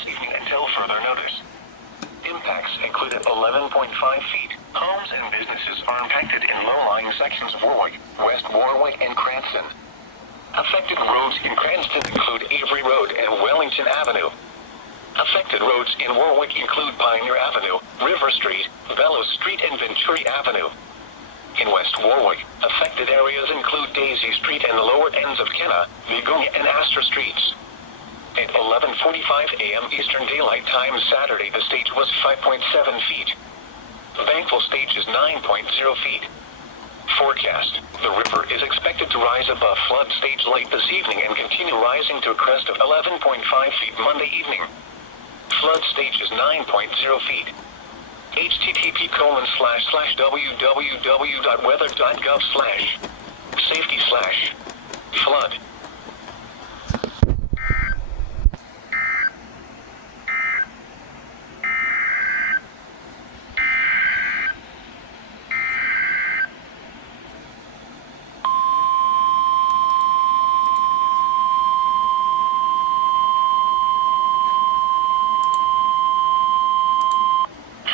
this evening until further notice. Impacts included 11.5 feet. Homes and businesses are impacted in low-lying sections of Warwick, West Warwick, and Cranston. Affected roads in Cranston include Avery Road and Wellington Avenue. Affected roads in Warwick include Pioneer Avenue, River Street, Bellows Street, and Venturi Avenue. In West Warwick, affected areas include Daisy Street and the lower ends of Kenna, Begonia, and Astor Streets. At 11:45 a.m. Eastern Daylight Time Saturday, the stage was 5.7 feet. Thankful stage is 9.0 feet. Forecast: the river is expected to rise above flood stage late this evening and continue rising to a crest of 11.5 feet Monday evening. Flood stage is 9.0 feet. http://www.weather.gov/safety/flood.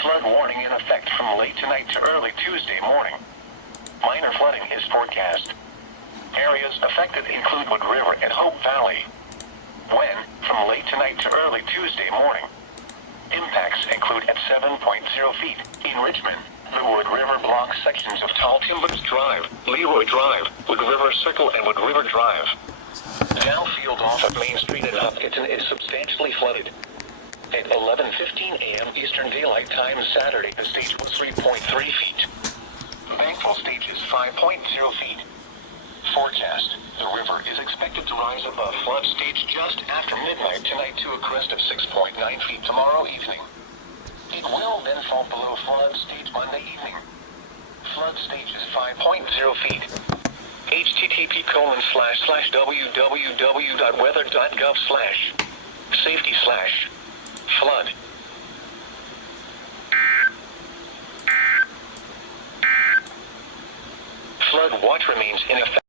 Flood warning in effect from late tonight to early Tuesday morning. Minor flooding is forecast. Areas affected include Wood River and Hope Valley. When, from late tonight to early Tuesday morning. Impacts include at 7.0 feet in Richmond. The Wood River blocks sections of Tall Timbers Drive, Leroy Drive, Wood River Circle, and Wood River Drive. Dowfield off of Main Street in Hopkinton is substantially flooded. At 11:15 a.m. Eastern Daylight Time Saturday, the stage was 3.3 feet. Thankful stage is 5.0 feet. Forecast: the river is expected to rise above flood stage just after midnight tonight to a crest of 6.9 feet tomorrow evening. It will then fall below flood stage Monday evening. Flood stage is 5.0 feet. http://www.weather.gov/safety/flood. Flood watch remains in effect.